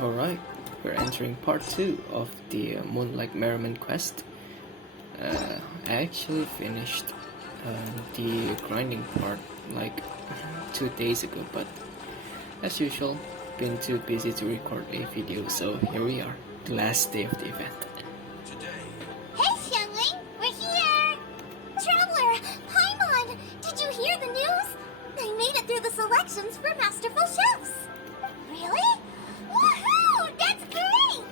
Alright, we're entering part 2 of the Moonlight Merriment quest. I actually finished the grinding part like 2 days ago, but as usual, been too busy to record a video, so here we are, the last day of the event. Hey, Xiangling, we're here! Traveler, Paimon, did you hear the news? I made it through the selections for Masterful Chefs! Really? Woohoo! That's great!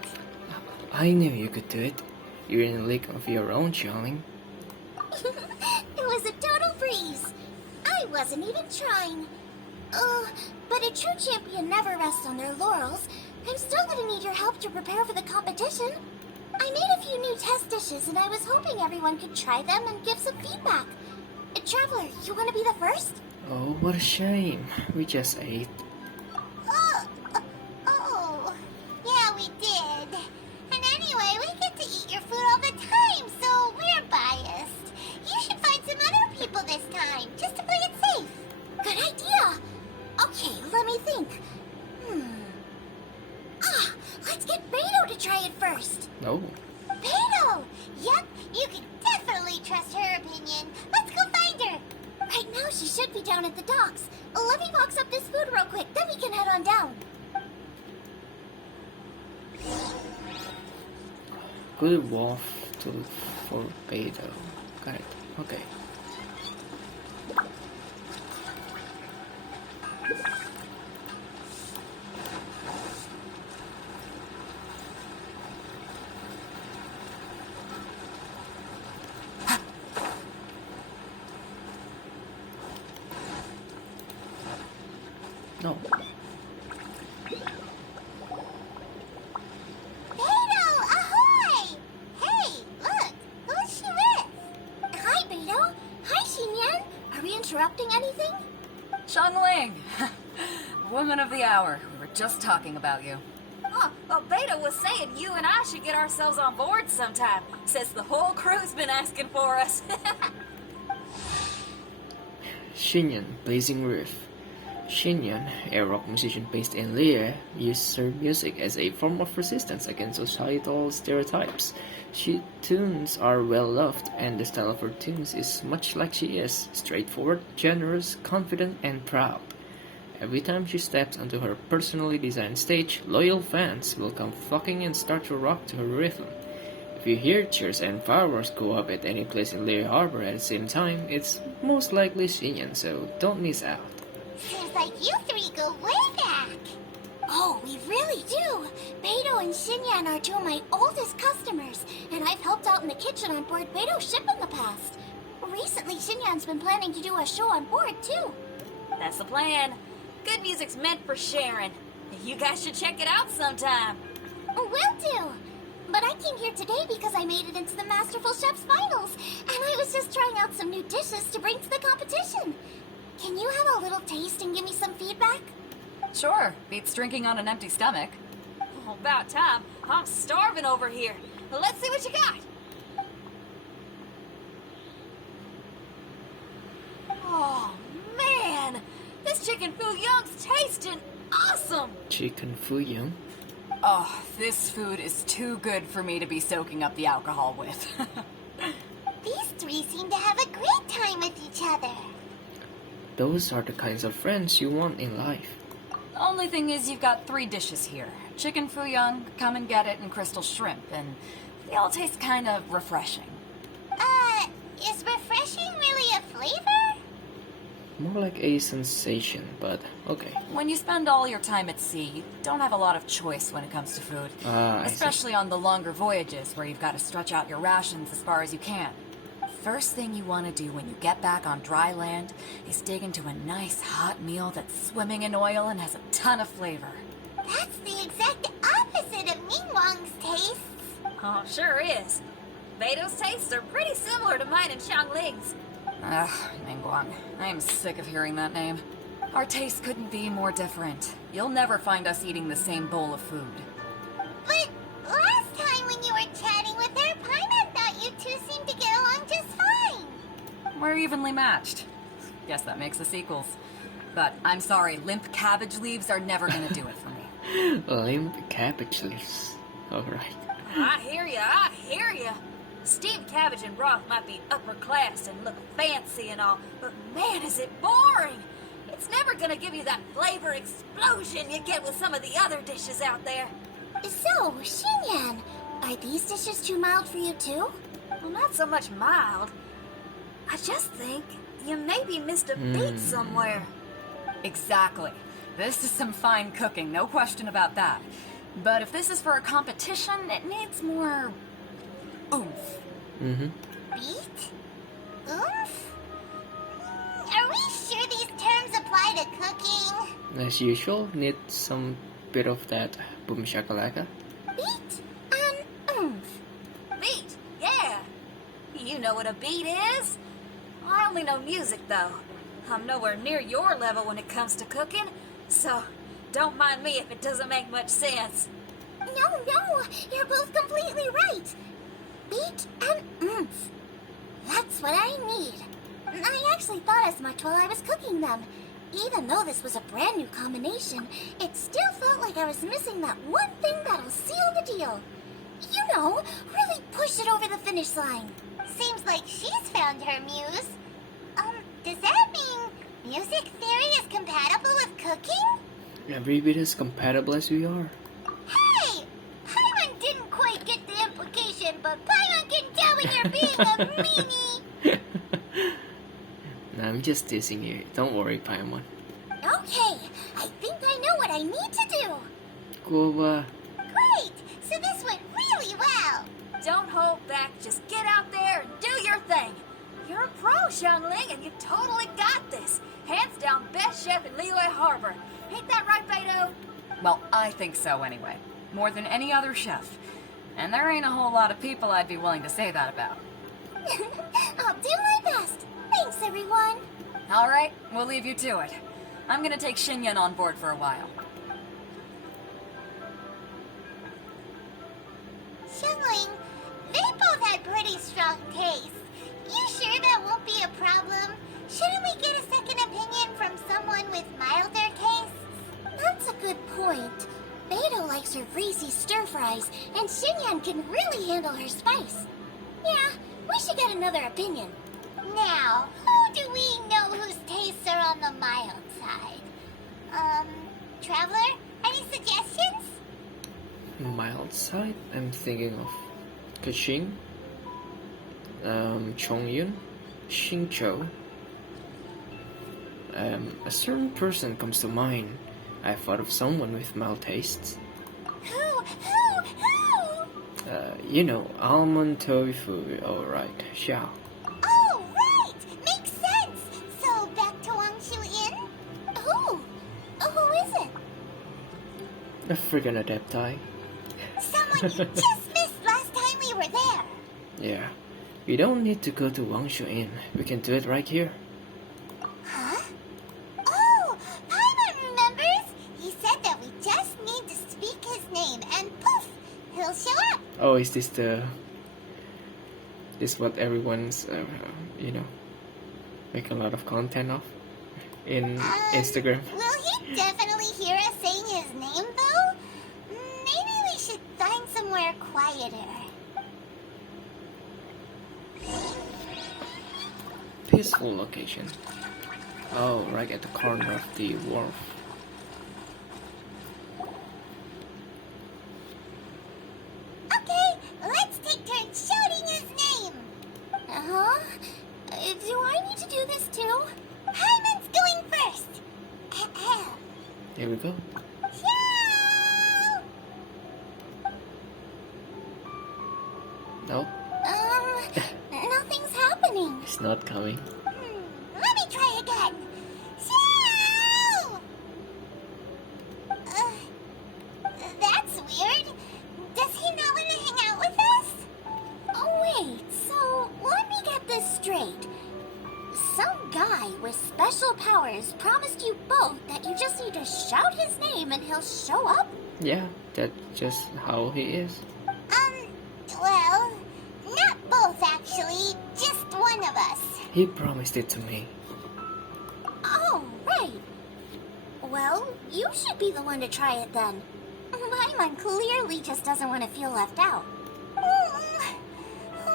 I knew you could do it. You're in a league of your own, Xiangling. It was a total breeze. I wasn't even trying. But a true champion never rests on their laurels. I'm still gonna need your help to prepare for the competition. I made a few new test dishes and I was hoping everyone could try them and give some feedback. Traveler, you wanna be the first? Oh, what a shame. We just ate. Oh, yeah, we did. And anyway, we get to eat your food all the time, so we're biased. You should find some other people this time, just to play it safe. Good idea. Okay, let me think. Let's get Beto to try it first. No. Beto! Yep, you can definitely trust her opinion. Let's go find her. Right now, she should be down at the docks. Let me box up this food real quick, then we can head on down. Good wolf to look for Beto. Got it. Okay. No. Beto, ahoy! Hey, look, who's she with? Hi, Beto. Hi, Xinyan. Are we interrupting anything? Xiangling! Woman of the hour. We were just talking about you. Oh, well, Beta was saying you and I should get ourselves on board sometime. Says the whole crew's been asking for us. Xinyan, Blazing Riff. Xinyan, a rock musician based in Liyue, uses her music as a form of resistance against societal stereotypes. She tunes are well loved, and the style of her tunes is much like she is, straightforward, generous, confident, and proud. Every time she steps onto her personally designed stage, loyal fans will come flocking and start to rock to her rhythm. If you hear cheers and fireworks go up at any place in Liyue Harbor at the same time, it's most likely Xinyan, so don't miss out. Seems like you three go way back. Oh, we really do. Beto and Xinyan are two of my oldest customers, and I've helped out in the kitchen on board Beto's ship in the past. Recently, Xinyan's been planning to do a show on board, too. That's the plan. Good music's meant for sharing. You guys should check it out sometime. Will do. But I came here today because I made it into the Masterful Chef's finals, and I was just trying out some new dishes to bring to the competition. Can you have a little taste and give me some feedback? Sure, beats drinking on an empty stomach. Oh, about time. I'm starving over here. Let's see what you got. Oh, man. This chicken fuyong's tasting awesome. Chicken Fuyong? Oh, this food is too good for me to be soaking up the alcohol with. These three seem to have a great time with each other. Those are the kinds of friends you want in life. Only thing is you've got 3 dishes here. Chicken fuyong, come and get it, and crystal shrimp, and they all taste kind of refreshing. Is refreshing really a flavor? More like a sensation, but okay. When you spend all your time at sea, you don't have a lot of choice when it comes to food. I see. Especially on the longer voyages where you've got to stretch out your rations as far as you can. First thing you want to do when you get back on dry land is dig into a nice hot meal that's swimming in oil and has a ton of flavor. That's the exact opposite of Ningguang's tastes. Oh, sure is. Beto's tastes are pretty similar to mine and Xiangling's. Ugh, Ningguang. I am sick of hearing that name. Our tastes couldn't be more different. You'll never find us eating the same bowl of food. But last time when you were chatting with her, Paimon thought you two seemed to get along just fine. We're evenly matched. Guess that makes us equals. But I'm sorry, limp cabbage leaves are never gonna do it for me. Lame cabbage leaves. Alright. I hear ya, I hear ya. Steamed cabbage and broth might be upper class and look fancy and all, but man, is it boring! It's never gonna give you that flavor explosion you get with some of the other dishes out there. So, Xinyan, are these dishes too mild for you too? Well, not so much mild. I just think you maybe missed a beat somewhere. Exactly. This is some fine cooking, no question about that. But if this is for a competition, it needs more oomph. Beat? Oomph? Are we sure these terms apply to cooking? As usual, need some bit of that boom shakalaka. Beat and oomph. Beat, yeah. You know what a beat is? I only know music, though. I'm nowhere near your level when it comes to cooking, so don't mind me if it doesn't make much sense. No, you're both completely right. Beat and oomph. That's what I need. I actually thought as much while I was cooking them. Even though this was a brand new combination, it still felt like I was missing that one thing that'll seal the deal. You know, really push it over the finish line. Seems like she's found her muse. Does that mean music theory is compatible with cooking? Every bit as compatible as we are. Hey! Paimon didn't quite get the implication, but Paimon can tell when you're being a meanie! Nah, I'm just teasing you. Don't worry, Paimon. Okay, I think I know what I need to do. Go, Great! So this went really well. Don't hold back, just get out there and do your thing. You're a pro, Xiangling, and you totally got this. Hands down best chef in Liyue Harbor. Ain't that right, Beto? Well, I think so anyway. More than any other chef. And there ain't a whole lot of people I'd be willing to say that about. I'll do my best. Thanks, everyone. All right, we'll leave you to it. I'm gonna take Xinyan on board for a while. Xiangling, they both had pretty strong tastes. You sure that won't be a problem? Shouldn't we get a second opinion from someone with milder tastes? That's a good point. Beto likes her greasy stir-fries, and Xinyan can really handle her spice. Yeah, we should get another opinion. Now, who do we know whose tastes are on the mild side? Traveler, any suggestions? mild side. I'm thinking of Kaching, Chongyun, Xingqiu. A certain person comes to mind. I thought of someone with mild tastes. Who? You know, almond tofu. Alright, Xiao. Oh, right! Makes sense! So, back to Wangshu Inn? Who? Who is it? A freaking adepti. Someone you just missed last time we were there. Yeah. We don't need to go to Wangshu Inn. We can do it right here. Huh? Oh, Paimon remembers! He said that we just need to speak his name and poof! He'll show up. Oh, is this what everyone's, make a lot of content of in Instagram? Will he definitely hear us saying his name, though? Maybe we should find somewhere quieter. Peaceful location. Oh, right at the corner of the wharf. Okay, let's take turns shouting his name. Uh-huh. Do I need to do this too? Hyman's going first. Ahem. Here we go. Shout! No, Nothing's happening. it's not coming. Let me try again. Shout! That's weird. Does he not want to hang out with us? Oh, wait. So, let me get this straight. Some guy with special powers promised you both that you just need to shout his name and he'll show up? Yeah, that's just how he is. Well, not both actually. Just one of us. He promised it to me. Oh, right. Well, You should be the one to try it then. Paimon clearly just doesn't want to feel left out.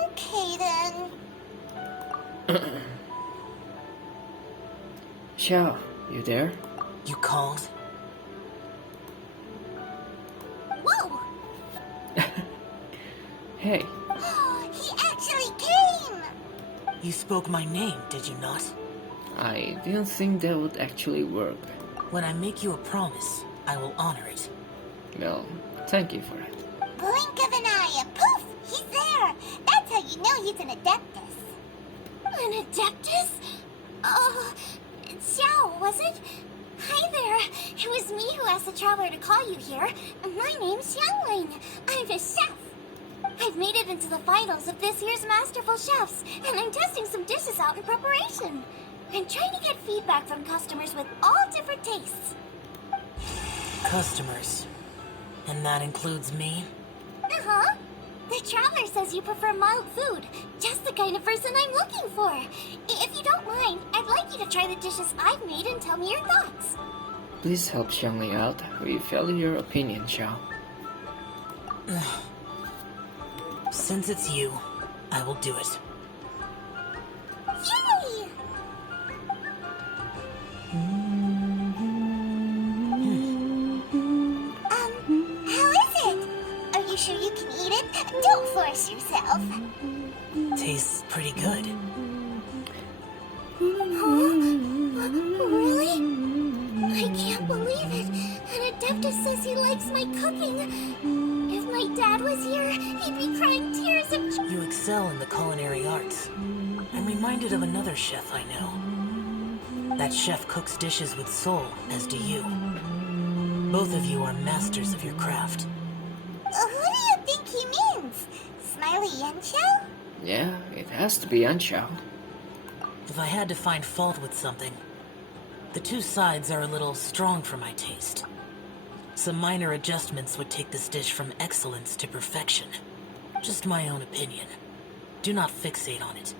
Okay then. Xiao, you there? You called? Whoa! Hey, He actually came! You spoke my name, did you not? I didn't think that would actually work. When I make you a promise, I will honor it. Well, thank you for it. Blink of an eye and poof! He's there! That's how you know he's an Adeptus. An Adeptus? Oh, Xiao, was it? Hi there. It was me who asked the traveler to call you here. My name's Xiangling. I'm a chef. I've made it into the finals of this year's Masterful Chefs, and I'm testing some dishes out in preparation. I'm trying to get feedback from customers with all different tastes. Customers. And that includes me? Uh-huh. The traveler says you prefer mild food, just the kind of person I'm looking for. If you don't mind, I'd like you to try the dishes I've made and tell me your thoughts. Please help Xiangling out. We value your opinion, Xiao. Since it's you, I will do it. Yay! How is it? Are you sure you can eat it? Don't force yourself. Tastes pretty good. Huh? Really? I can't believe it. An Adeptus says he likes my cooking. If my dad was here, he'd be crying tears of joy. You excel in the culinary arts. I'm reminded of another chef I know. That chef cooks dishes with soul, as do you. Both of you are masters of your craft. Who do you think he means? Smiley Yancho? Yeah, it has to be Xiao. If I had to find fault with something, the two sides are a little strong for my taste. Some minor adjustments would take this dish from excellence to perfection. Just my own opinion. Do not fixate on it.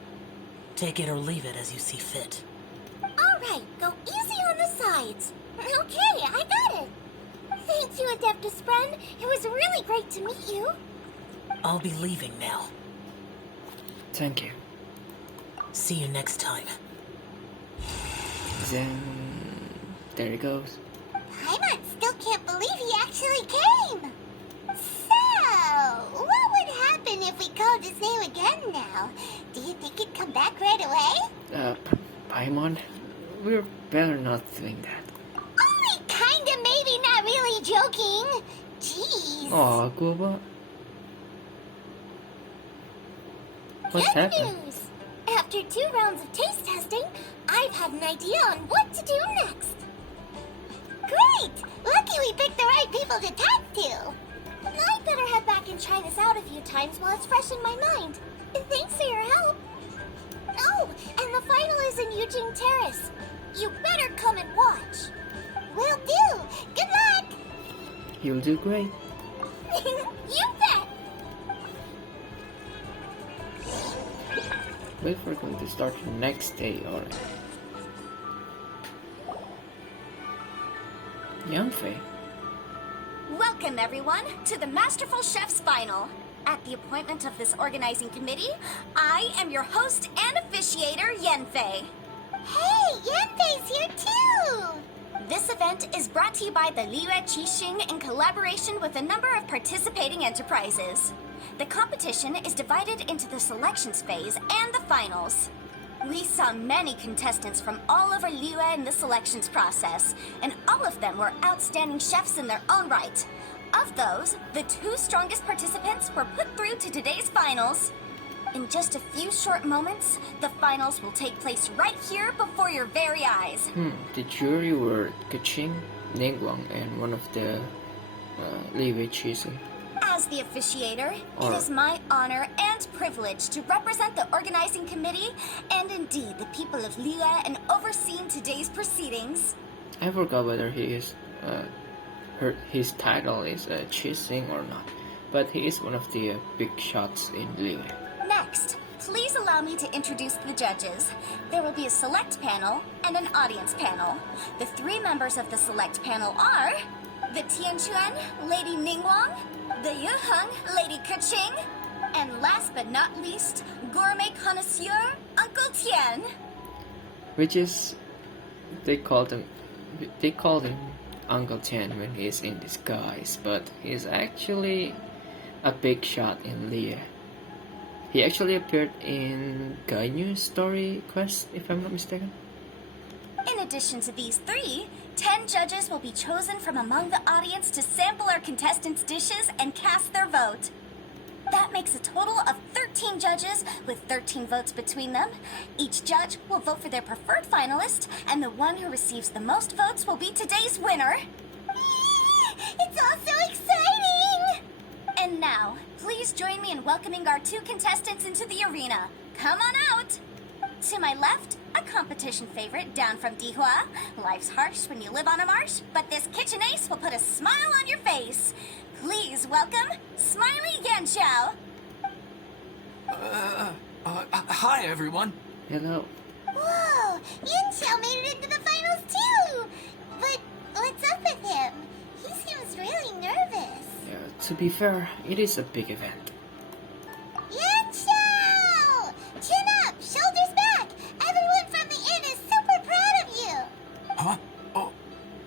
Take it or leave it as you see fit. Alright, go easy on the sides. Okay, I got it. Thank you, Adeptus friend. It was really great to meet you. I'll be leaving now. Thank you. See you next time. Then there it goes. Paimon still can't believe he actually came. So, what would happen if we called his name again now? Do you think he'd come back right away? Paimon, we're better not doing that. Only kinda, maybe, not really joking. Jeez. Aw, Guoba. What's Good happened? news! After 2 rounds of taste testing, I've had an idea on what to do next. Great! Lucky we picked the right people to talk to. I'd better head back and try this out a few times while it's fresh in my mind. Thanks for your help. Oh, and the final is in Eugene Terrace. You better come and watch. Will do. Good luck. You'll do great. You bet. Wait for them to start the next day, or Yanfei. Welcome, everyone, to the Masterful Chef's Final. At the appointment of this organizing committee, I am your host and officiator, Yanfei. Hey, Yanfei's here too. This event is brought to you by the Liyue Qixing in collaboration with a number of participating enterprises. The competition is divided into the selections phase and the finals. We saw many contestants from all over Liyue in the selections process, and all of them were outstanding chefs in their own right. Of those, the 2 strongest participants were put through to today's finals. In just a few short moments, the finals will take place right here before your very eyes. The jury were Keqing, Ningguang, and one of the Liyue Qixing. As the officiator, it is my honor and privilege to represent the organizing committee and indeed the people of Liyue in overseeing today's proceedings. I forgot whether he is, his title is Qixing or not, but he is one of the big shots in Liyue. Next, please allow me to introduce the judges. There will be a select panel and an audience panel. The 3 members of the select panel are the Tianquan, Lady Ningguang, the Yuheng, Lady Keqing, and last but not least, gourmet connoisseur, Uncle Tian. Which is, they called him Uncle Tian when he's in disguise, but he's actually a big shot in Liyue. He actually appeared in Gainu's story quest, if I'm not mistaken. In addition to these 3, 10 judges will be chosen from among the audience to sample our contestants' dishes and cast their vote. That makes a total of 13 judges with 13 votes between them. Each judge will vote for their preferred finalist, and the one who receives the most votes will be today's winner. It's all so exciting! And now, please join me in welcoming our 2 contestants into the arena. Come on out! To my left, a competition favorite down from Dihua. Life's harsh when you live on a marsh, but this kitchen ace will put a smile on your face. Please welcome Smiley Yanxiao. Hi everyone. Hello. Whoa! Yanxiao made it into the finals too! But what's up with him? He seems really nervous. To be fair, it is a big event. Yanxiao! Chin up! Shoulders back! Everyone from the inn is super proud of you! Huh?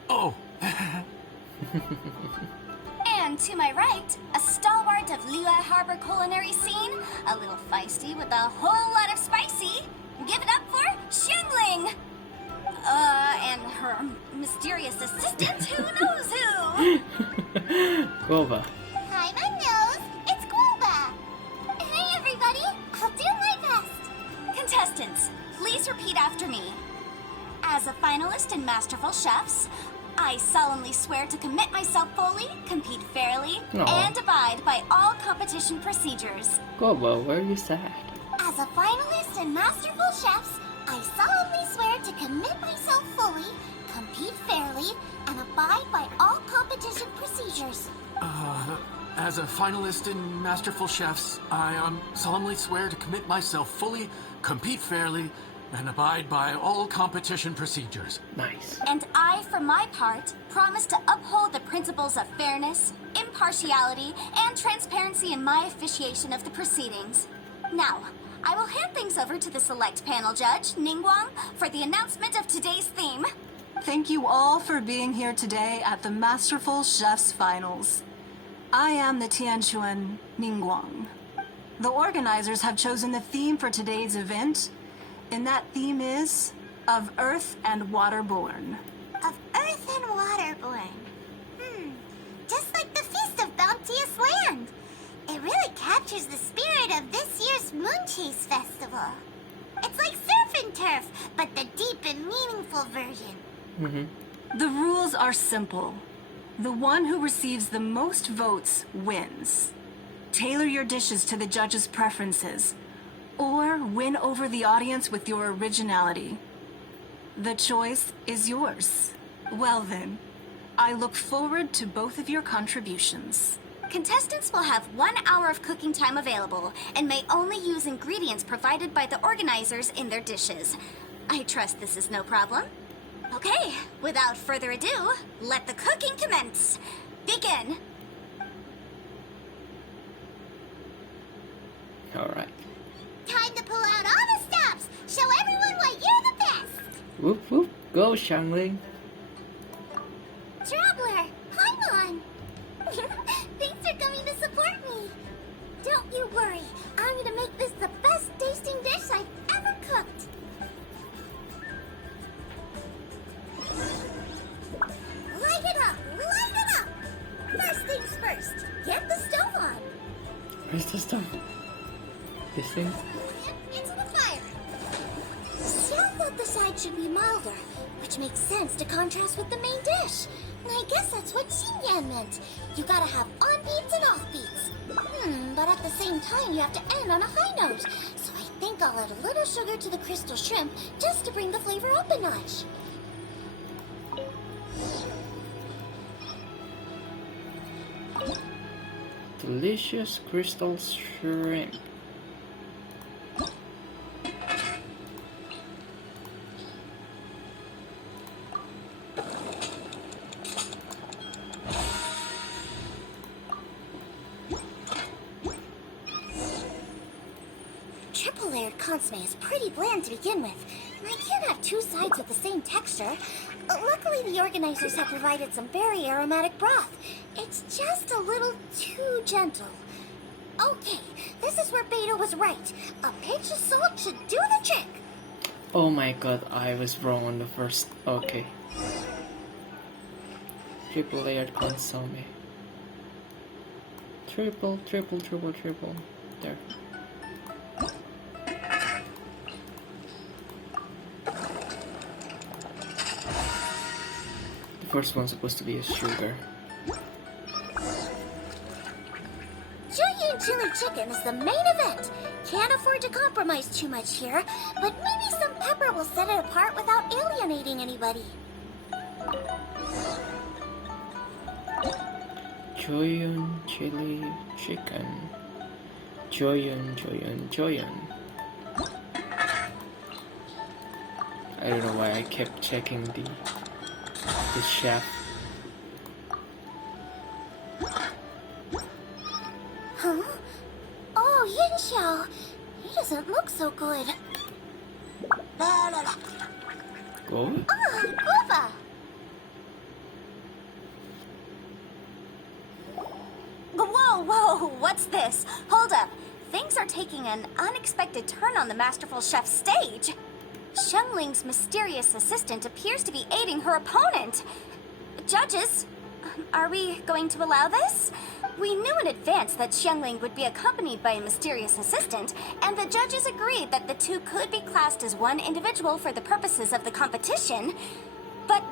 Oh. And to my right, a stalwart of Liyue Harbor culinary scene, a little feisty with a whole lot of spicy. Give it up for Xiangling! And her mysterious assistant, who knows who? Gova. Hi, my nose! It's Guoba! Hey, everybody! I'll do my best! Contestants, please repeat after me. As a finalist in Masterful Chefs, I solemnly swear to commit myself fully, compete fairly, Aw. and abide by all competition procedures. Gova, where you at? As a finalist in Masterful Chefs, I solemnly swear to commit myself fully, compete fairly, and abide by all competition procedures. As a finalist in Masterful Chefs, I solemnly swear to commit myself fully, compete fairly, and abide by all competition procedures. Nice. And I, for my part, promise to uphold the principles of fairness, impartiality, and transparency in my officiation of the proceedings. Now, I will hand things over to the select panel judge, Ningguang, for the announcement of today's theme. Thank you all for being here today at the Masterful Chefs Finals. I am the Tianquan Ningguang. The organizers have chosen the theme for today's event, and that theme is Of Earth and Waterborn. Of Earth and Waterborn. Just like the Feast of Bounteous Land. It really captures the spirit of this year's Moon Chase Festival. It's like surf and turf, but the deep and meaningful version. The rules are simple. The one who receives the most votes wins. Tailor your dishes to the judges' preferences, or win over the audience with your originality. The choice is yours. Well then, I look forward to both of your contributions. Contestants will have 1 hour of cooking time available and may only use ingredients provided by the organizers in their dishes. I trust this is no problem. Okay, without further ado, let the cooking commence. Begin. Alright. Time to pull out all the stops. Show everyone why you're the best. Whoop whoop. Go, Xiangling. Traveler, Paimon. Thanks for coming to support me. Don't you worry. I'm gonna make this the best tasting dish I've ever cooked. Light it up! Light it up! First things first, get the stove on. Where's the stuff? This thing? Into the fire. Xiao thought the side should be milder, which makes sense to contrast with the main dish. And I guess that's what Xinyan meant. You gotta have on-beats and off-beats. But at the same time, you have to end on a high note. So I think I'll add a little sugar to the crystal shrimp just to bring the flavor up a notch. Delicious crystal shrimp. triple-layered consomme is pretty bland to begin with, and I can't have two sides with the same texture. Luckily, the organizers have provided some very aromatic broth. It's just a little too gentle. Okay, this is where Beta was right. A pinch of salt should do the trick. Oh my god, I was wrong on the first. Okay. Triple layered consomme. Triple. There. The first one's supposed to be a sugar. Jueyun chili chicken is the main event. Can't afford to compromise too much here, but maybe some pepper will set it apart without alienating anybody. Jueyun chili chicken. Jueyun. I don't know why I kept checking the chef. Huh? Oh, Yin Xiao. He doesn't look so good. Go? Ah, guava. Whoa, what's this? Hold up. Things are taking an unexpected turn on the masterful chef's stage. Xiangling's mysterious assistant appears to be aiding her opponent. Judges, are we going to allow this? We knew in advance that Xiangling would be accompanied by a mysterious assistant, and the judges agreed that the two could be classed as one individual for the purposes of the competition. But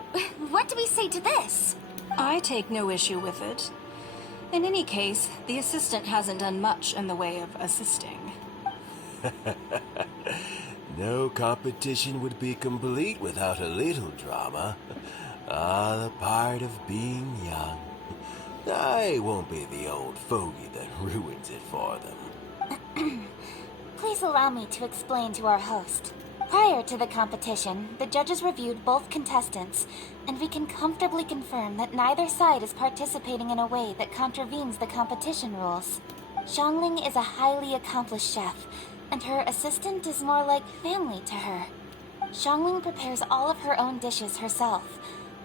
what do we say to this? I take no issue with it. In any case, the assistant hasn't done much in the way of assisting. No competition would be complete without a little drama. All a part of being young. I won't be the old fogey that ruins it for them. Please allow me to explain to our host. Prior to the competition, the judges reviewed both contestants, and we can comfortably confirm that neither side is participating in a way that contravenes the competition rules. Xiangling is a highly accomplished chef, and her assistant is more like family to her. Xiangling prepares all of her own dishes herself.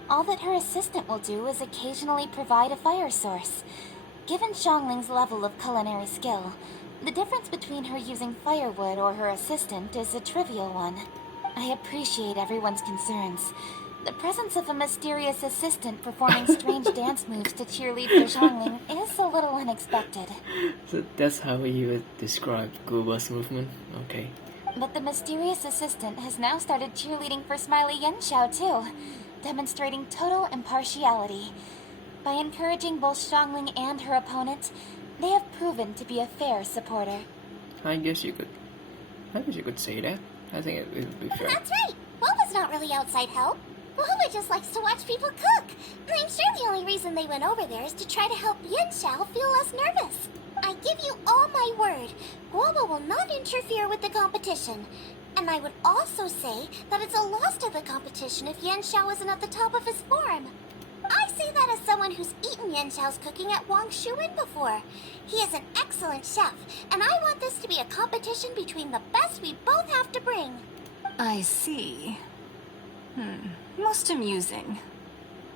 All that her assistant will do is occasionally provide a fire source. Given Xiangling's level of culinary skill, the difference between her using firewood or her assistant is a trivial one. I appreciate everyone's concerns. The presence of a mysterious assistant performing strange dance moves to cheerlead for Xiangling is a little unexpected. So that's how you would describe Guba's movement? Okay. But the mysterious assistant has now started cheerleading for Smiley Yenxiao too, demonstrating total impartiality. By encouraging both Xiangling and her opponent, they have proven to be a fair supporter. I guess you could say that. I think it would be fair. That's right! Wawa's not really outside help. Wawa just likes to watch people cook. I'm sure the only reason they went over there is to try to help Yenxiao feel less nervous. I give you all my word, Wawa will not interfere with the competition. And I would also say that it's a loss to the competition if Yenxiao isn't at the top of his form. I say that as someone who's eaten Yenxiao's cooking at Wang Shuin before. He is an excellent chef, and I want this to be a competition between the best we both have to bring. I see. Most amusing.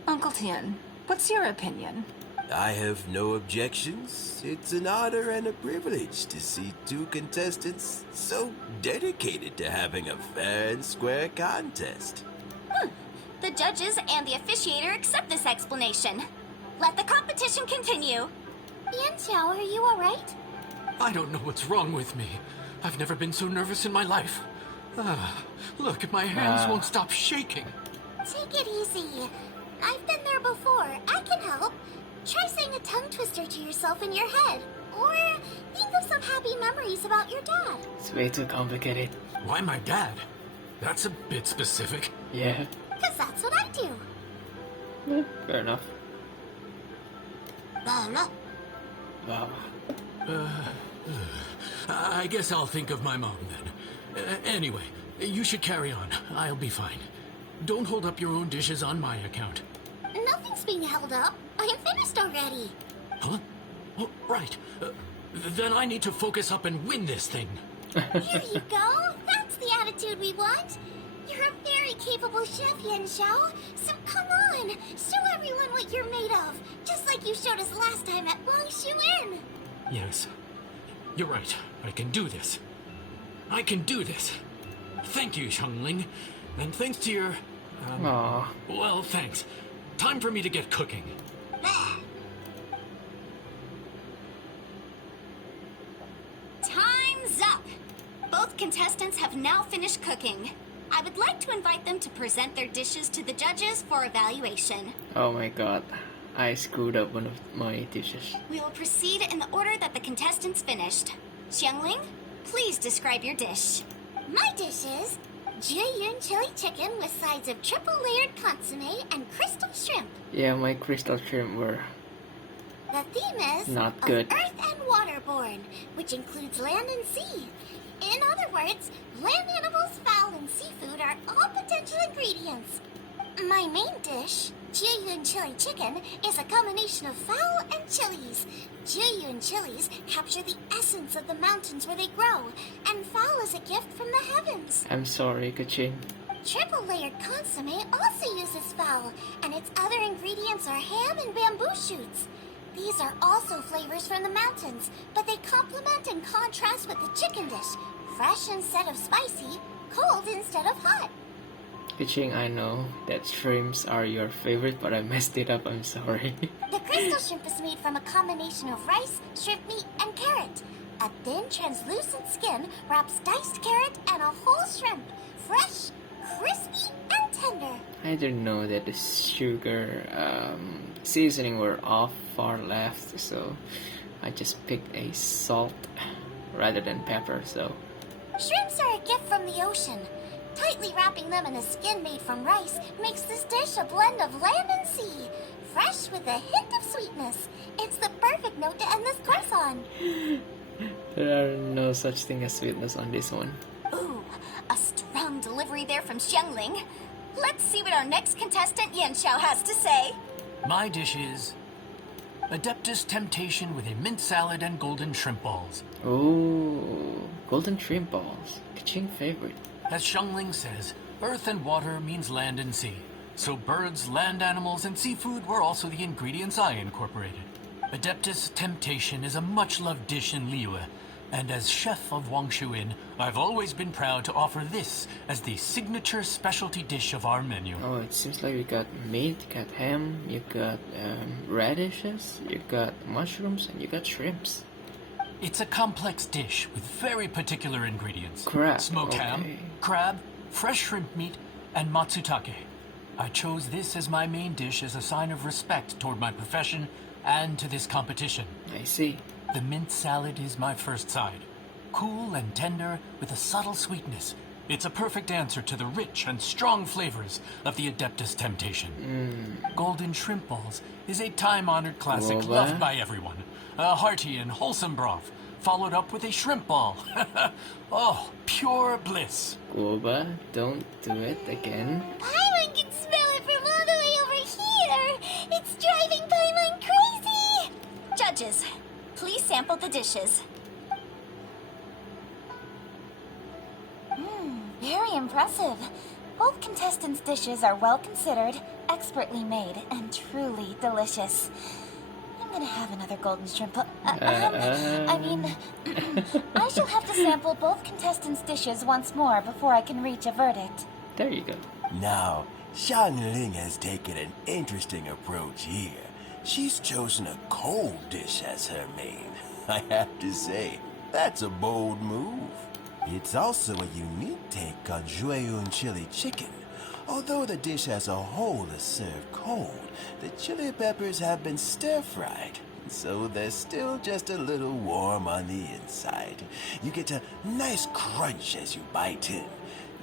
Uncle Tian, what's your opinion? I have no objections. It's an honor and a privilege to see two contestants so dedicated to having a fair and square contest. The judges and the officiator accept this explanation. Let the competition continue. Yenxiao, are you alright? I don't know what's wrong with me. I've never been so nervous in my life. Look, my hands won't stop shaking. Take it easy. I've been there before. I can help. Try saying a tongue twister to yourself in your head. Or think of some happy memories about your dad. It's way too complicated. Why my dad? That's a bit specific. Yeah. Because that's what I do. Yeah, fair enough. Wow. I guess I'll think of my mom then. Anyway, you should carry on. I'll be fine. Don't hold up your own dishes on my account. Nothing's being held up. I am finished already. Huh? Oh, right. Then I need to focus up and win this thing. There you go. That's the attitude we want. You're a very capable chef, Yan Xiao. So come on, show everyone what you're made of, just like you showed us last time at Wang Shuin. Yes, you're right. I can do this. I can do this. Thank you, Xiangling. And thanks to your... Aw. Well, thanks. Time for me to get cooking. Time's up! Both contestants have now finished cooking. I would like to invite them to present their dishes to the judges for evaluation. Oh my god. I screwed up one of my dishes. We will proceed in the order that the contestants finished. Xiangling, please describe your dish. My dish is Jiyun chili chicken with sides of triple layered consomme and crystal shrimp. Yeah, my crystal shrimp were The theme is not of good. earth and waterborne, which includes land and sea. In other words, land animals, fowl, and seafood are all potential ingredients. My main dish, Jiyun chili chicken, is a combination of fowl and chilies. Jiyun chilies capture the essence of the mountains where they grow, and fowl is a gift from the heavens. I'm sorry, Kaching. Triple layered consomme also uses fowl, and its other ingredients are ham and bamboo shoots. These are also flavors from the mountains, but they complement and contrast with the chicken dish. Fresh instead of spicy, cold instead of hot. Kaching, I know that shrimps are your favorite, but I messed it up. I'm sorry. The crystal shrimp is made from a combination of rice, shrimp meat, and carrot. A thin, translucent skin wraps diced carrot and a whole shrimp. Fresh, crispy, and tender. I didn't know that the sugar seasoning were off far left, so I just picked a salt rather than pepper, so... Shrimps are a gift from the ocean. Tightly wrapping them in a skin made from rice makes this dish a blend of land and sea. Fresh with a hint of sweetness. It's the perfect note to end this course on. There are no such thing as sweetness on this one. Ooh, a strong delivery there from Xiangling. Let's see what our next contestant Yan Xiao has to say. My dish is... Adeptus Temptation with a mint salad and golden shrimp balls. Oh, golden shrimp balls. Kaching favorite. As Xiangling says, earth and water means land and sea. So birds, land animals, and seafood were also the ingredients I incorporated. Adeptus Temptation is a much-loved dish in Liyue, and as chef of Wang Shuin, I've always been proud to offer this as the signature specialty dish of our menu. Oh, it seems like you got meat, you got ham, you got radishes, you got mushrooms, and you got shrimps. It's a complex dish with very particular ingredients. Crab, Smoked ham, okay. crab, fresh shrimp meat, and matsutake. I chose this as my main dish as a sign of respect toward my profession and to this competition. I see. The mint salad is my first side. Cool and tender with a subtle sweetness. It's a perfect answer to the rich and strong flavors of the Adeptus Temptation. Golden shrimp balls is a time-honored classic Guava. loved by everyone. A hearty and wholesome broth, followed up with a shrimp ball. Oh, pure bliss. Guava, don't do it again. Paimon can smell it from all the way over here. It's driving Paimon crazy. Judges, please sample the dishes. Very impressive. Both contestants' dishes are well considered, expertly made, and truly delicious. I'm gonna have another golden shrimp. I mean, I shall have to sample both contestants' dishes once more before I can reach a verdict. There you go. Now, Xiangling has taken an interesting approach here. She's chosen a cold dish as her main. I have to say, that's a bold move. It's also a unique take on Jiyun chili chicken. Although the dish as a whole is served cold, the chili peppers have been stir-fried, so they're still just a little warm on the inside. You get a nice crunch as you bite in.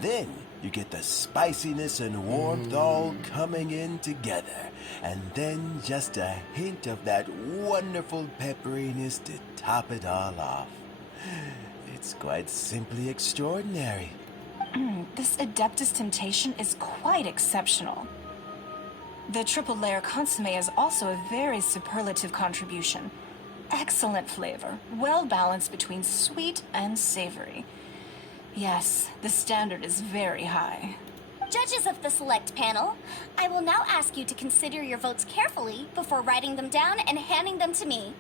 Then you get the spiciness and warmth all coming in together. And then just a hint of that wonderful pepperiness to top it all off. It's quite simply extraordinary. This Adeptus Temptation is quite exceptional. The triple layer consomme is also a very superlative contribution. excellent flavor, well balanced between sweet and savory. Yes, the standard is very high. Judges of the select panel, I will now ask you to consider your votes carefully before writing them down and handing them to me.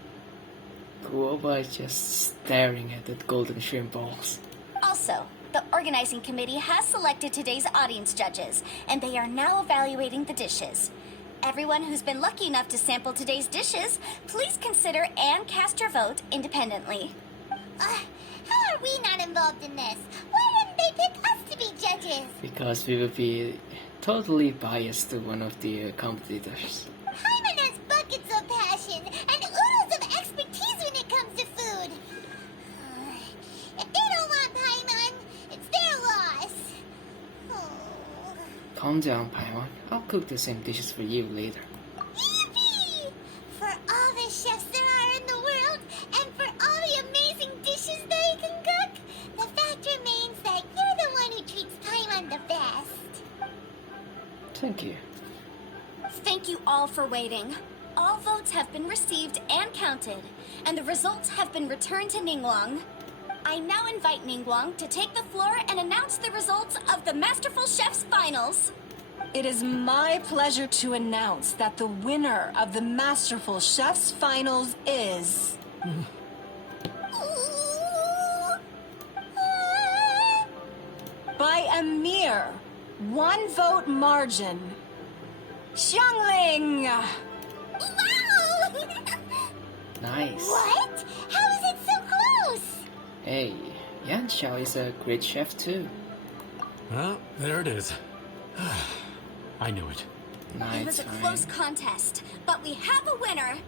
Kuoba is just staring at that golden shrimp balls. Also, the organizing committee has selected today's audience judges, and they are now evaluating the dishes. Everyone who's been lucky enough to sample today's dishes, please consider and cast your vote independently. How are we not involved in this? Why didn't they pick us to be judges? Because we will be totally biased to one of the competitors. Paimon has buckets of passion and oodles of expertise when it comes to food. If they don't want Paimon, it's their loss. Oh. Calm down, Paimon. I'll cook the same dishes for you later. Yippee! For all the chefs there are in the world, and for all the amazing dishes they can cook, the fact remains that you're the one who treats Paimon the best. Thank you. Thank you all for waiting. All votes have been received and counted, and the results have been returned to Ningguang. I now invite Ningguang to take the floor and announce the results of the Masterful Chef's Finals. It is my pleasure to announce that the winner of the Masterful Chef's Finals is... by a mere 1 vote margin, Xiangling! Wow! Nice. What? How is it so close? Hey, Yan Xiao is a great chef too. Well, there it is. I knew it. It was a close contest, but we have a winner.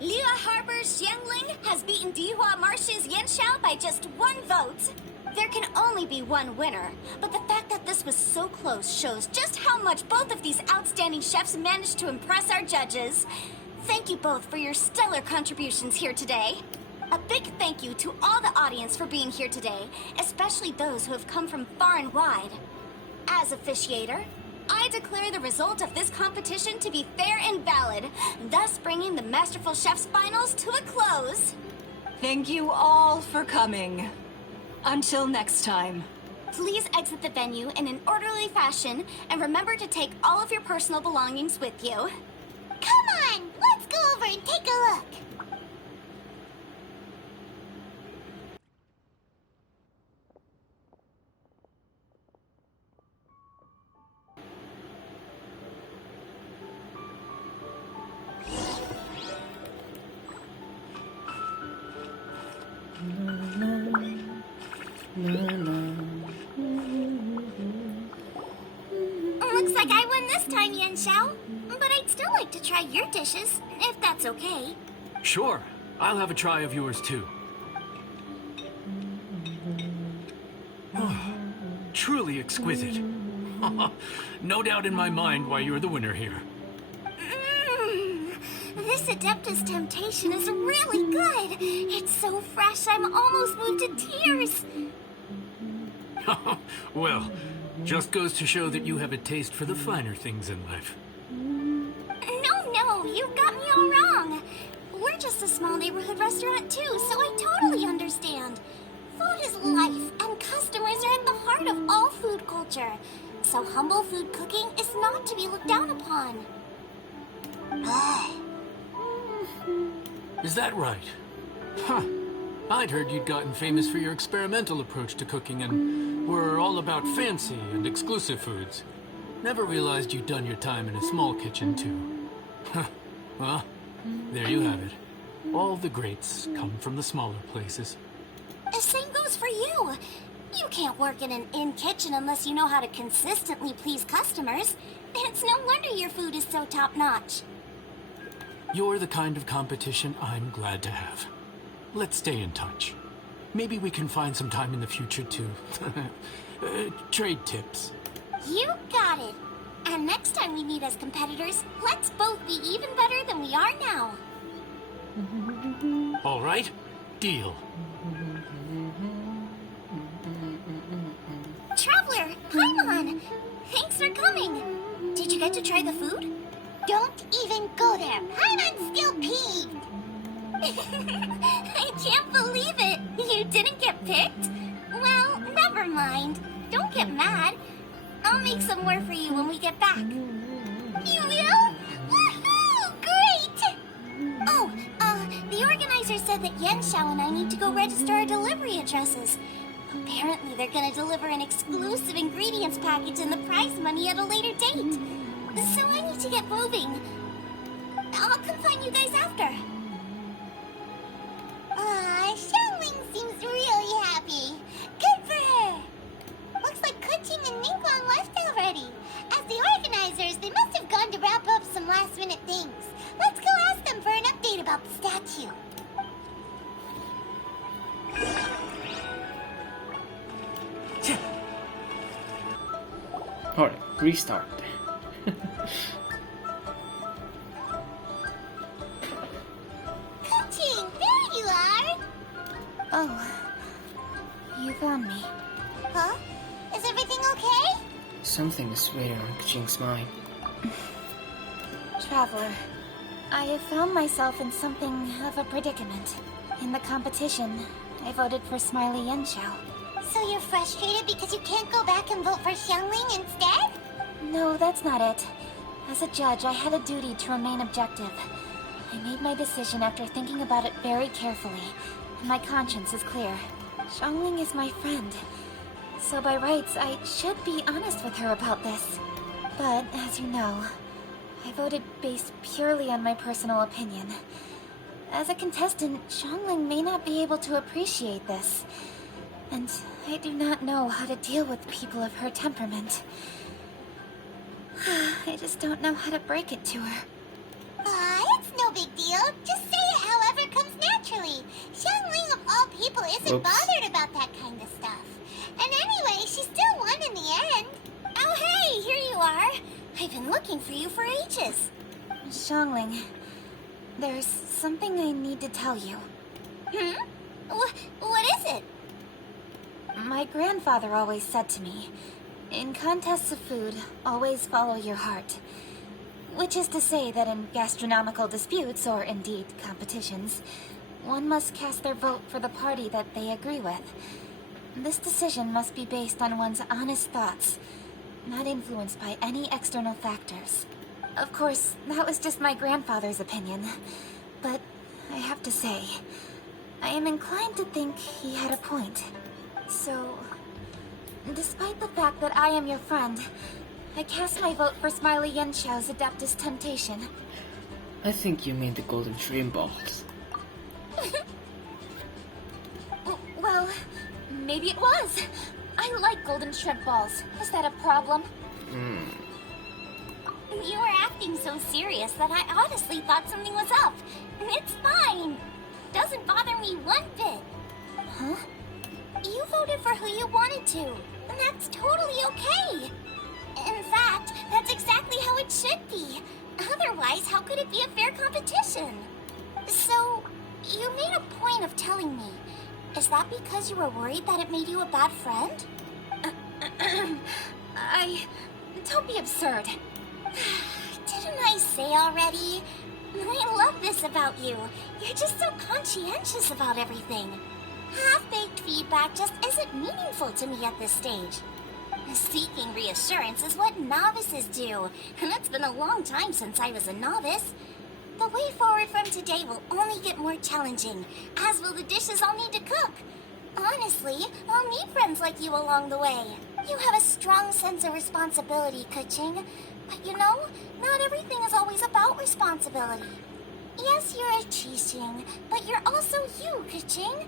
Liyue Harbor's Xiangling has beaten Dihua Marsh's Yanxiao by just 1 vote. There can only be one winner, but the fact that this was so close shows just how much both of these outstanding chefs managed to impress our judges. Thank you both for your stellar contributions here today. A big thank you to all the audience for being here today, especially those who have come from far and wide. As officiator, I declare the result of this competition to be fair and valid, thus bringing the Masterful Chef's Finals to a close. Thank you all for coming. Until next time. Please exit the venue in an orderly fashion, and remember to take all of your personal belongings with you. Come on, let's go over and take a look. Looks like I won this time, Yanxiao. But I'd still like to try your dishes, if that's okay. Sure. I'll have a try of yours too. Truly exquisite. No doubt in my mind why you're the winner here. This Adeptus Temptation is really good. It's so fresh, I'm almost moved to tears. Well, just goes to show that you have a taste for the finer things in life. No, you've got me all wrong. We're just a small neighborhood restaurant too, so I totally understand. Food is life, and customers are at the heart of all food culture. So humble food cooking is not to be looked down upon. Is that right? Huh. I'd heard you'd gotten famous for your experimental approach to cooking and were all about fancy and exclusive foods. Never realized you'd done your time in a small kitchen, too. Well, there you have it. All the greats come from the smaller places. The same goes for you. You can't work in an inn kitchen unless you know how to consistently please customers. It's no wonder your food is so top-notch. You're the kind of competition I'm glad to have. Let's stay in touch. Maybe we can find some time in the future to trade tips. You got it. And next time we meet as competitors, let's both be even better than we are now. All right, deal. Traveler, Paimon! Thanks for coming. Did you get to try the food? Don't even go there. Paimon's still peeved. I can't believe it! You didn't get picked? Well, never mind. Don't get mad. I'll make some more for you when we get back. You will? Woohoo! Great! Oh, the organizer said that Yanxiao and I need to go register our delivery addresses. Apparently they're gonna deliver an exclusive ingredients package and the prize money at a later date. So I need to get moving. I'll come find you guys after. Xiangling seems really happy. Good for her. Looks like Kuching and Ningguang left already. As the organizers, they must have gone to wrap up some last-minute things. Let's go ask them for an update about the statue. Alright, restart. Kuching, there you are. Oh, you found me. Huh? Is everything okay? Something is weird on Kuching's mind. Traveler, I have found myself in something of a predicament. In the competition, I voted for Smiley Yanxiao. So you're frustrated because you can't go back and vote for Xiangling instead? No, that's not it. As a judge, I had a duty to remain objective. I made my decision after thinking about it very carefully, and my conscience is clear. Xiangling is my friend, so by rights, I should be honest with her about this. But, as you know, I voted based purely on my personal opinion. As a contestant, Xiangling may not be able to appreciate this, and I do not know how to deal with people of her temperament. I just don't know how to break it to her. It's no big deal. Just say it however comes naturally. Xiangling of all people isn't Oops. bothered about that kind of stuff. And anyway, she still won in the end. Oh hey, here you are. I've been looking for you for ages. Xiangling, there's something I need to tell you. What is it? My grandfather always said to me, in contests of food, always follow your heart. Which is to say that in gastronomical disputes, or indeed competitions, one must cast their vote for the party that they agree with. This decision must be based on one's honest thoughts, not influenced by any external factors. Of course, that was just my grandfather's opinion, but I have to say, I am inclined to think he had a point. So, despite the fact that I am your friend, I cast my vote for Smiley Yanxiao's Adeptus Temptation. I think you mean the golden shrimp balls. Well, maybe it was. I like golden shrimp balls. Is that a problem? You were acting so serious that I honestly thought something was up. It's fine. Doesn't bother me one bit. Huh? You voted for who you wanted to, and that's totally okay. In fact, that's exactly how it should be. Otherwise, how could it be a fair competition? So, you made a point of telling me. Is that because you were worried that it made you a bad friend? Don't be absurd. Didn't I say already? I love this about you. You're just so conscientious about everything. Half-baked feedback just isn't meaningful to me at this stage. Seeking reassurance is what novices do, and it's been a long time since I was a novice. The way forward from today will only get more challenging, as will the dishes I'll need to cook. Honestly, I'll need friends like you along the way. You have a strong sense of responsibility, Kuching. But you know, not everything is always about responsibility. Yes, you're a Qixing, but you're also you, Kuching.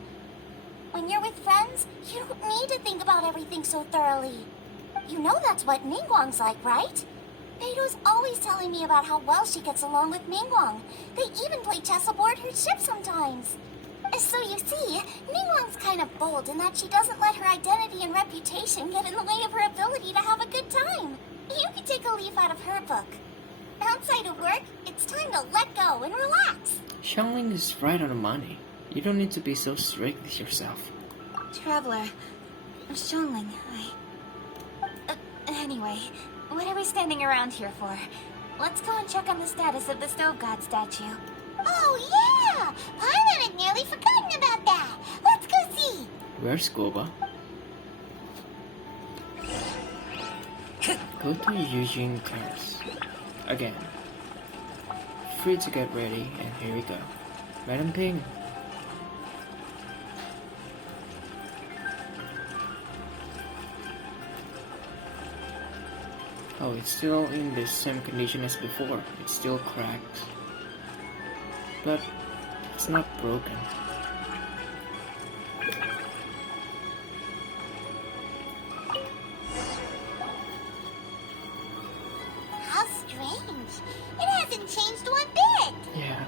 When you're with friends, you don't need to think about everything so thoroughly. You know that's what Ningguang's like, right? Beido's always telling me about how well she gets along with Ningguang. They even play chess aboard her ship sometimes. So you see, Ningguang's kind of bold in that she doesn't let her identity and reputation get in the way of her ability to have a good time. You could take a leaf out of her book. Outside of work, it's time to let go and relax. Xiangling is right on the money. You don't need to be so strict with yourself. Traveler, Xiangling, anyway, what are we standing around here for? Let's go and check on the status of the Stove God statue. Oh yeah! Where's Goba? Go to Eugene Cars. Again. Free to get ready, and here we go. Madam Ping. Oh, it's still in the same condition as before. It's still cracked. But it's not broken. How strange. It hasn't changed one bit. Yeah.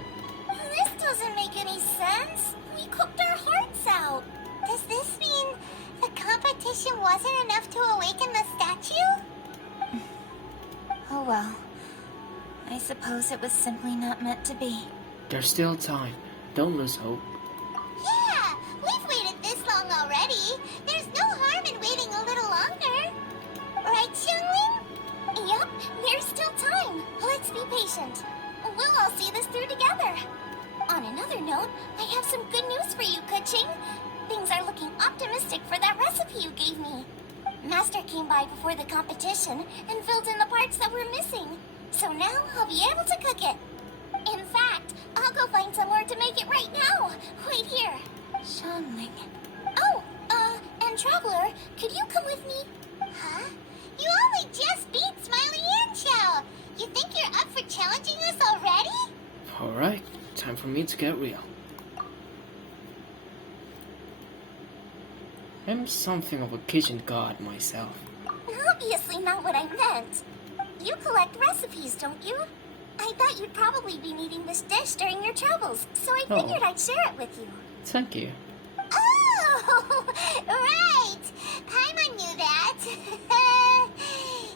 This doesn't make any sense. We cooked our hearts out. Does this mean the competition wasn't enough to awaken the statue? Oh well. I suppose it was simply not meant to be. There's still time. Don't lose hope. Yeah, we've waited this long already. There's no harm in waiting a little longer. Right, Xiangling? Yep, there's still time. Let's be patient. We'll all see this through together. On another note, I have some good news for you, Kuching. Things are looking optimistic for that recipe you gave me. Master came by before the competition and filled in the parts that were missing. So now I'll be able to cook it. In fact, I'll go find somewhere to make it right now. Wait here. Xiangling. Oh, and Traveler, could you come with me? Huh? You only just beat Smiley and Xiao. You think you're up for challenging us already? Alright, time for me to get real. I'm something of a kitchen god myself. Obviously not what I meant. You collect recipes, don't you? I thought you'd probably be needing this dish during your travels, so I figured I'd share it with you. Thank you. Oh, right! Paimon knew that.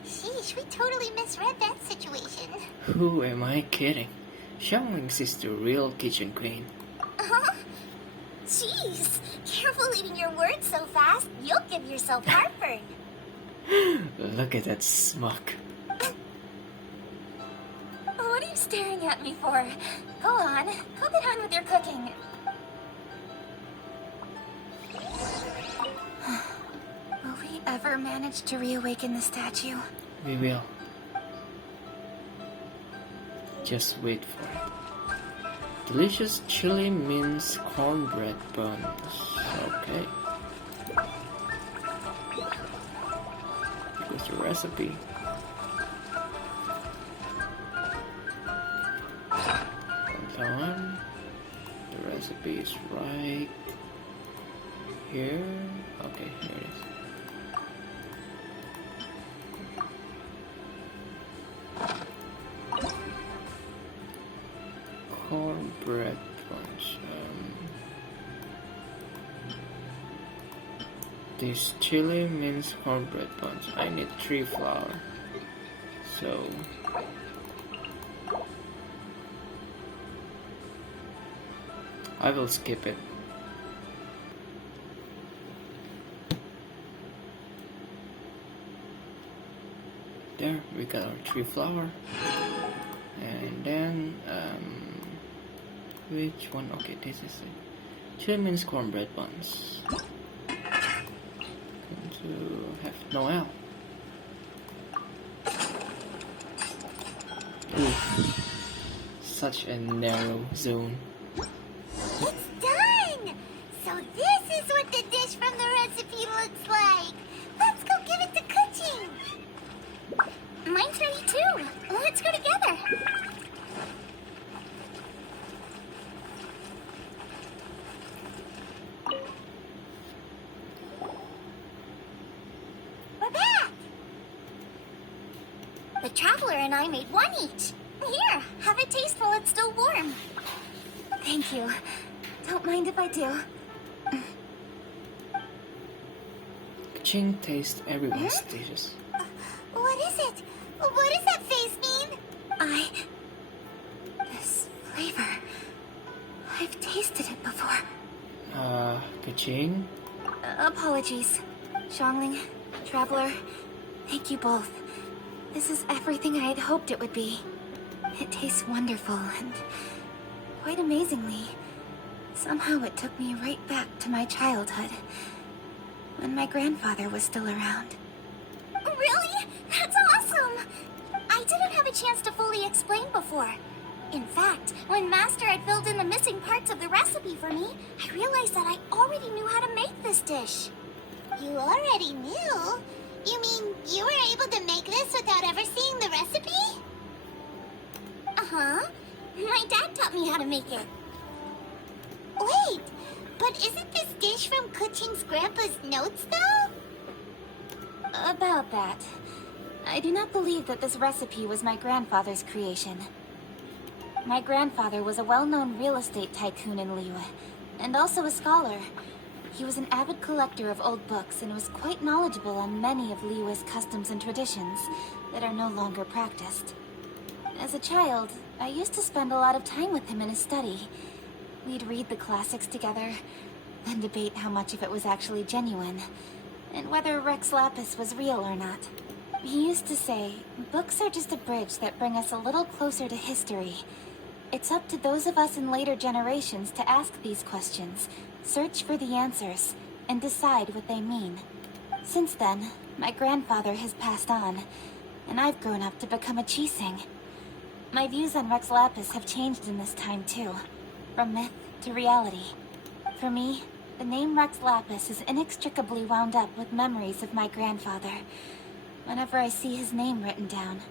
Sheesh, we totally misread that situation. Who am I kidding? Xiangling's is the real kitchen queen. Huh? Jeez, careful eating your words so fast. You'll give yourself heartburn. Look at that smuck. What are you staring at me for? Go on. Go get on with your cooking. Will we ever manage to reawaken the statue? We will. Just wait for it. Delicious chili mince cornbread buns. Okay. Here's the recipe. Hold on. The recipe is right here. Okay, here it is. Cornbread buns. This chili mince cornbread buns. I need 3 flour. So I will skip it. There, we got our 3 flour. And then, which one? Okay, this is it. Chili mince cornbread buns. Going to have Noel. Ooh, such a narrow zone. It's done! So this is what the dish from the recipe looks like. Let's go give it to Kuching. Mine's ready too. Let's go together. We're back. The Traveler and I made one each. Here, have a taste while it's still warm. Thank you. Don't mind if I do. Kuching tastes everyone's dishes. What is it? What does that face mean? This flavor. I've tasted it before. Kuching? Apologies. Xiangling, Traveler, thank you both. This is everything I had hoped it would be. It tastes wonderful and quite amazingly. Somehow it took me right back to my childhood. when my grandfather was still around. Really? That's awesome! I didn't have a chance to fully explain before. In fact, when Master had filled in the missing parts of the recipe for me, I realized that I already knew how to make this dish. You already knew? You mean you were able to make this without ever seeing the recipe? Uh-huh. My dad taught me how to make it. Wait, but isn't this dish from Kuching's grandpa's notes, though? About that, I do not believe that this recipe was my grandfather's creation. My grandfather was a well-known real estate tycoon in Liyue, and also a scholar. He was an avid collector of old books and was quite knowledgeable on many of Liyue's customs and traditions that are no longer practiced. As a child, I used to spend a lot of time with him in his study. We'd read the classics together, then debate how much of it was actually genuine, and whether Rex Lapis was real or not. He used to say, books are just a bridge that bring us a little closer to history. It's up to those of us in later generations to ask these questions, search for the answers, and decide what they mean. Since then, my grandfather has passed on, and I've grown up to become a Qixing. My views on Rex Lapis have changed in this time too, from myth to reality. For me, the name Rex Lapis is inextricably wound up with memories of my grandfather. Whenever I see his name written down,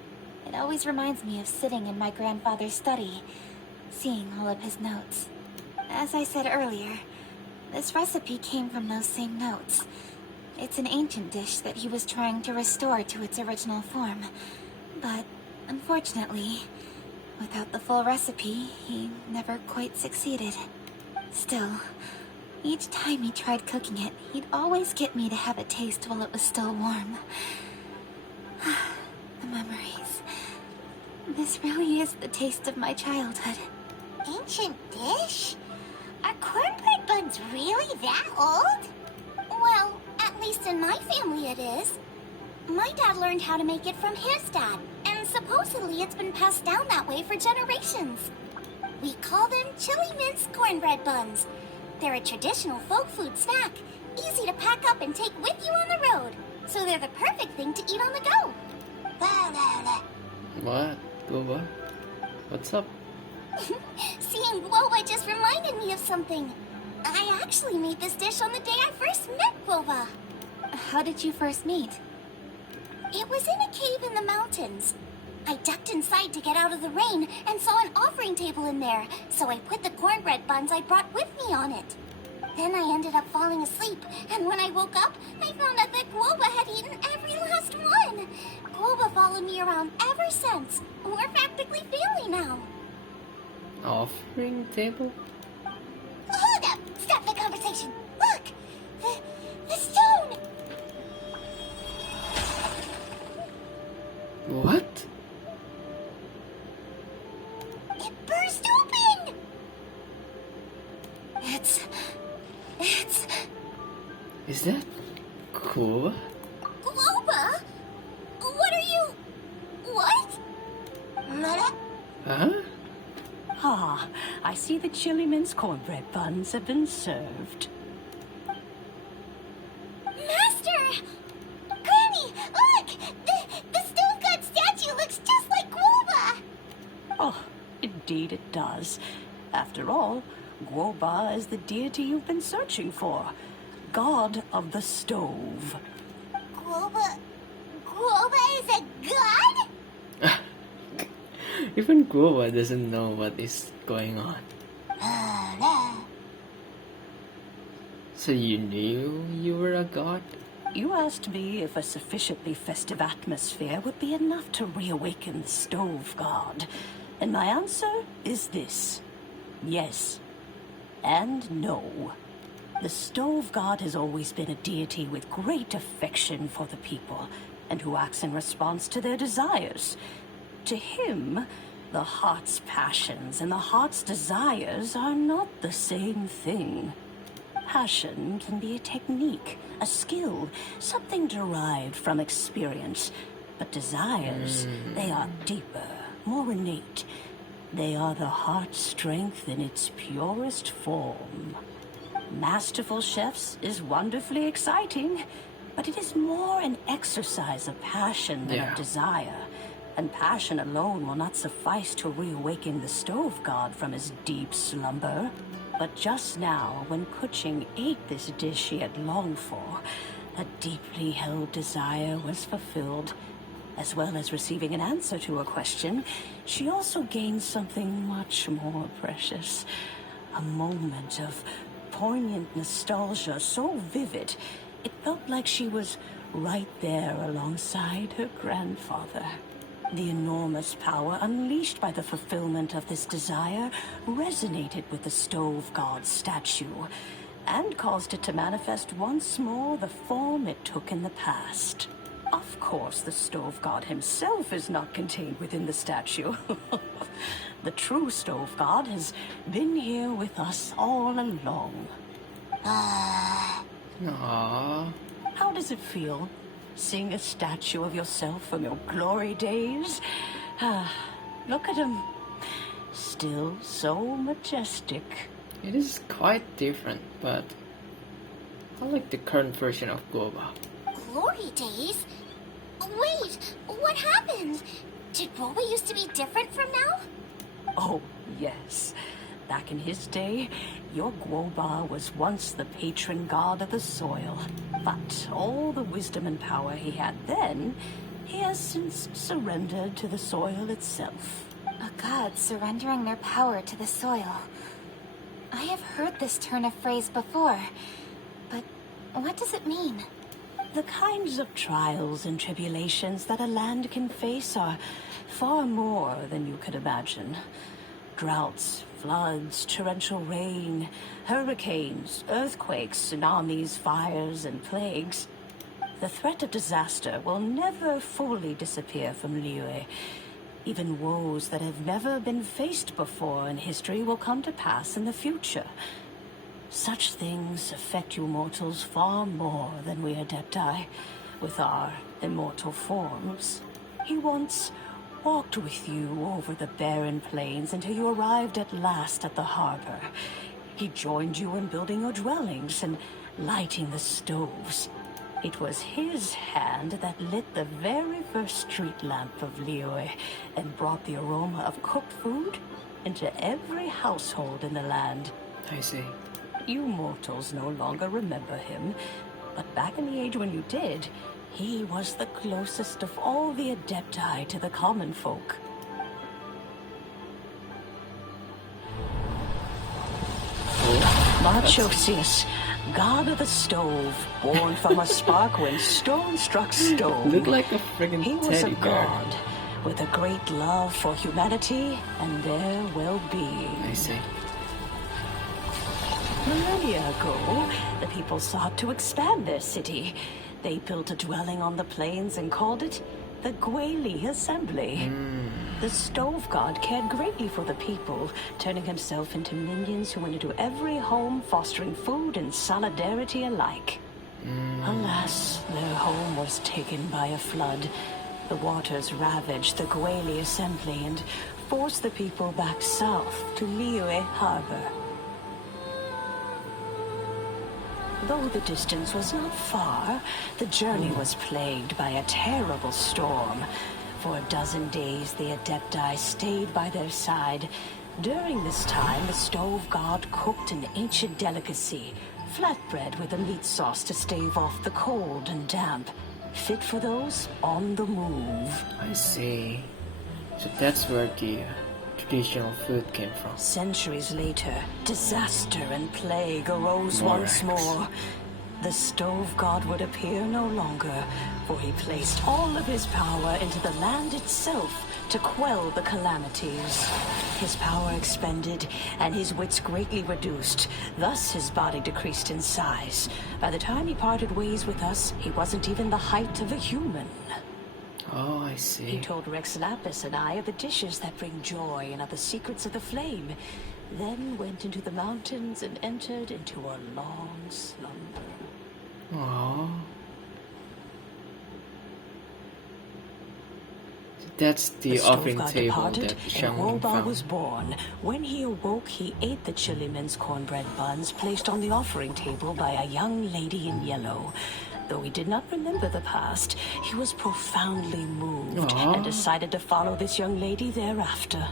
it always reminds me of sitting in my grandfather's study, seeing all of his notes. As I said earlier, this recipe came from those same notes. It's an ancient dish that he was trying to restore to its original form. But, unfortunately, without the full recipe, he never quite succeeded. Still, each time he tried cooking it, he'd always get me to have a taste while it was still warm. The memories. This really is the taste of my childhood. Ancient dish? Are cornbread buns really that old? Well, at least in my family it is. My dad learned how to make it from his dad, and supposedly it's been passed down that way for generations. We call them chili mince cornbread buns. They're a traditional folk food snack, easy to pack up and take with you on the road. So they're the perfect thing to eat on the go. What? Guoba? What's up? Seeing Guoba just reminded me of something. I actually made this dish on the day I first met Guoba. How did you first meet? It was in a cave in the mountains. I ducked inside to get out of the rain and saw an offering table in there, so I put the cornbread buns I brought with me on it. Then I ended up falling asleep, and when I woke up, I found out that Guoba had eaten every last one. Guoba followed me around ever since. We're practically family now. Offering table? Hold up! Stop the conversation! Look! The stone! What? It burst open! It's... Is that Guoba? Guoba? What are you... What? Huh? Ah, I see the chili mince cornbread buns have been served. Master! Granny, look! The stone god statue looks just like Guoba! Oh, indeed it does. After all, Guoba is the deity you've been searching for. God of the stove. Guoba is a god? Even Guoba doesn't know what is going on. So you knew you were a god? You asked me if a sufficiently festive atmosphere would be enough to reawaken the stove god. And my answer is this. Yes. And no. The stove god has always been a deity with great affection for the people, and who acts in response to their desires. To him, the heart's passions and the heart's desires are not the same thing. Passion can be a technique, a skill, something derived from experience. But desires, they are deeper, more innate. They are the heart's strength in its purest form. masterful chefs is wonderfully exciting, but it is more an exercise of passion than of desire. And passion alone will not suffice to reawaken the stove god from his deep slumber. But just now, when Kuching ate this dish she had longed for, a deeply held desire was fulfilled. As well as receiving an answer to her question, she also gained something much more precious. A moment of poignant nostalgia so vivid, it felt like she was right there alongside her grandfather. The enormous power unleashed by the fulfillment of this desire resonated with the stove god's statue, and caused it to manifest once more the form it took in the past. Of course, the stove god himself is not contained within the statue. The true stove god has been here with us all along. Aww. How does it feel, seeing a statue of yourself from your glory days? Look at him. Still so majestic. It is quite different, but I like the current version of Guoba. Glory days? Wait, what happened? Did Guoba used to be different from now? Oh, yes. Back in his day, your Guoba was once the patron god of the soil. But all the wisdom and power he had then, he has since surrendered to the soil itself. A god surrendering their power to the soil. I have heard this turn of phrase before, but what does it mean? The kinds of trials and tribulations that a land can face are far more than you could imagine. Droughts, floods, torrential rain, hurricanes, earthquakes, tsunamis, fires, and plagues. The threat of disaster will never fully disappear from Liyue. Even woes that have never been faced before in history will come to pass in the future. Such things affect you mortals far more than we Adepti, with our immortal forms. He once walked with you over the barren plains until you arrived at last at the harbor. He joined you in building your dwellings and lighting the stoves. It was his hand that lit the very first street lamp of Liyue and brought the aroma of cooked food into every household in the land. I see. You mortals no longer remember him, but back in the age when you did, he was the closest of all the Adepti to the common folk. Marchosius, god of the stove, born from a spark when stone struck stone. Look like a friggin' He was a teddy bear. god with a great love for humanity and their well-being. I see. Millennia ago, the people sought to expand their city. They built a dwelling on the plains and called it the Guili Assembly. The stove god cared greatly for the people, turning himself into minions who went into every home, fostering food and solidarity alike. Alas, their home was taken by a flood. The waters ravaged the Guili Assembly and forced the people back south to Liyue Harbor. Though the distance was not far, the journey was plagued by a terrible storm. For a dozen days, the Adepti stayed by their side. During this time, the stove god cooked an ancient delicacy, flatbread with a meat sauce to stave off the cold and damp, fit for those on the move. I see. So that's where the traditional food came from. Centuries later, disaster and plague arose once more. The stove god would appear no longer, for he placed all of his power into the land itself to quell the calamities. His power expended, and his wits greatly reduced. Thus his body decreased in size. By the time he parted ways with us, he wasn't even the height of a human. Oh, I He see. told Rex Lapis and I of the dishes that bring joy and of the secrets of the flame, then went into the mountains and entered into a long slumber. Aww. So That's the Stove offering God table departed, that and Xiangling Guoba found. was born. When he awoke, he ate the chiliman's cornbread buns placed on the offering table by a young lady in yellow. Though he did not remember the past, he was profoundly moved Aw. and decided to follow this young lady thereafter.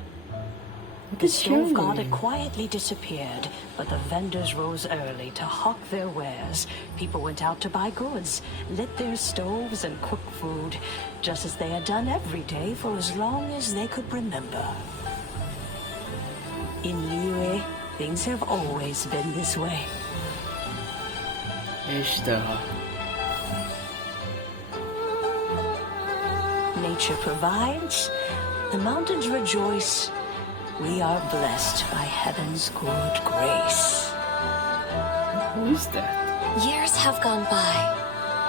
Look The at stove god had Xiangling. quietly disappeared, but the vendors rose early to hawk their wares. People went out to buy goods, lit their stoves, and cook food, just as they had done every day for as long as they could remember. In Liyue, things have always been this way. Ishtar. Nature provides, the mountains rejoice. We are blessed by heaven's good grace. Who is that? Years have gone by.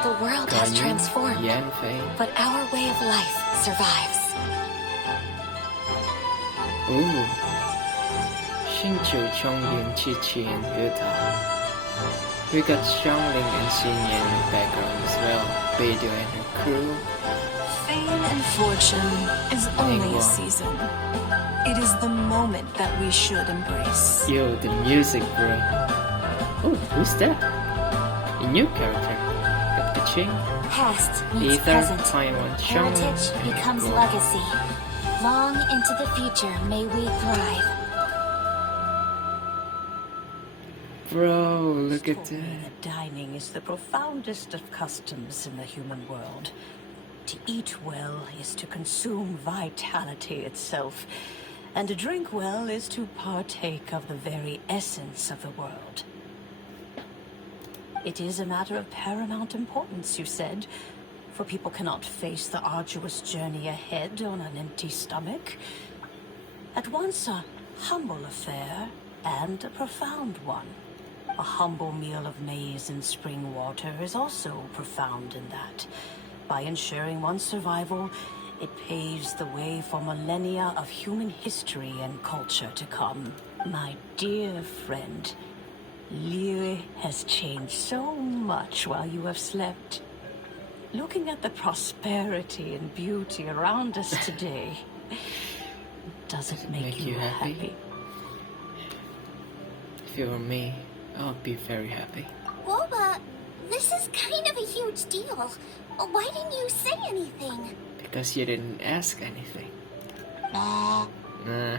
The world has Guanyin, transformed, Yanfei. but our way of life survives. Ooh. 星球中原之前 Yuta. We got Xiangling and Xinyan in the background as well. Beidou and her crew. Fame and fortune is only Ningguang. a season. It is the moment that we should embrace. Yo, the music, bro. Oh, who's that? A new character. Got Kaching, Past meets Ether, present. Taiwan, Xiangling, Heritage and becomes Guo. legacy. Long into the future may we thrive. Bro, look at Told me that. that dining is the profoundest of customs in the human world. To eat well is to consume vitality itself, and to drink well is to partake of the very essence of the world. It is a matter of paramount importance, you said, for people cannot face the arduous journey ahead on an empty stomach. At once a humble affair and a profound one. A humble meal of maize and spring water is also profound in that. By ensuring one's survival, it paves the way for millennia of human history and culture to come. My dear friend, Liyue has changed so much while you have slept. Looking at the prosperity and beauty around us today, does it make you happy? If you were me, I'll be very happy. Woba, this is kind of a huge deal. Why didn't you say anything? Because you didn't ask anything. Nah. Nah.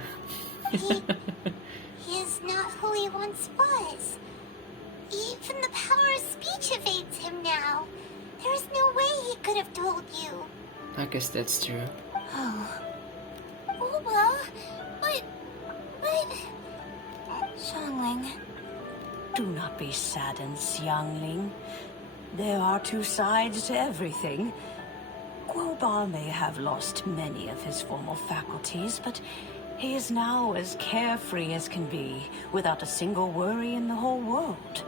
He is not who he once was. Even the power of speech evades him now. There's no way he could have told you. I guess that's true. Oh. Woba, but... Xiangling. Do not be saddened, Xiangling. There are two sides to everything. Guoba may have lost many of his former faculties, but he is now as carefree as can be, without a single worry in the whole world.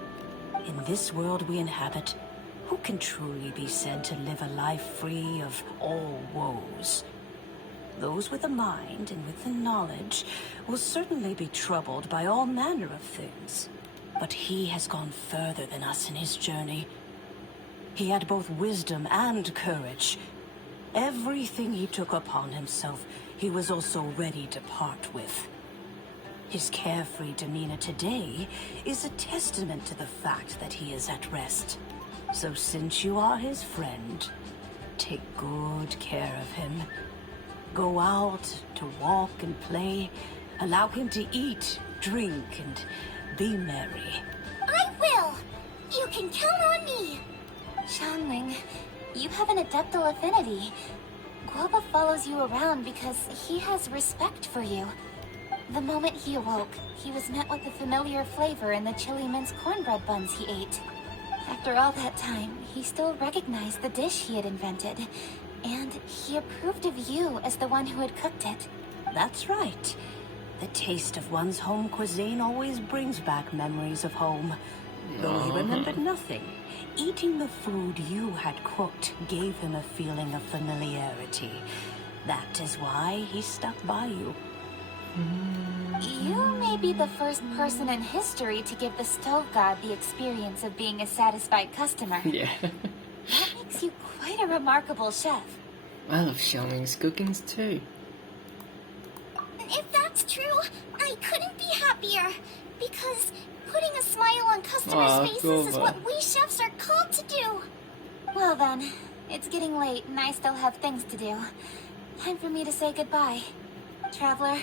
In this world we inhabit, who can truly be said to live a life free of all woes? Those with a mind and with the knowledge will certainly be troubled by all manner of things. But he has gone further than us in his journey. He had both wisdom and courage. Everything he took upon himself, he was also ready to part with. His carefree demeanor today is a testament to the fact that he is at rest. So since you are his friend, take good care of him. Go out to walk and play. Allow him to eat, drink, and be merry. I will! You can count on me! Xiangling, you have an adeptal affinity. Guoba follows you around because he has respect for you. The moment he awoke, he was met with the familiar flavor in the chili mince cornbread buns he ate. After all that time, he still recognized the dish he had invented, and he approved of you as the one who had cooked it. That's right. The taste of one's home cuisine always brings back memories of home. Though he remembered nothing, eating the food you had cooked gave him a feeling of familiarity. That is why he stuck by you. You may be the first person in history to give the stove god the experience of being a satisfied customer. Yeah. That makes you quite a remarkable chef. I love Xiangming's cookings too. If that's true, I couldn't be happier. Because putting a smile on customers' Aw, faces is Gova. what we chefs are called to do. Well then, it's getting late and I still have things to do. Time for me to say goodbye. Traveler,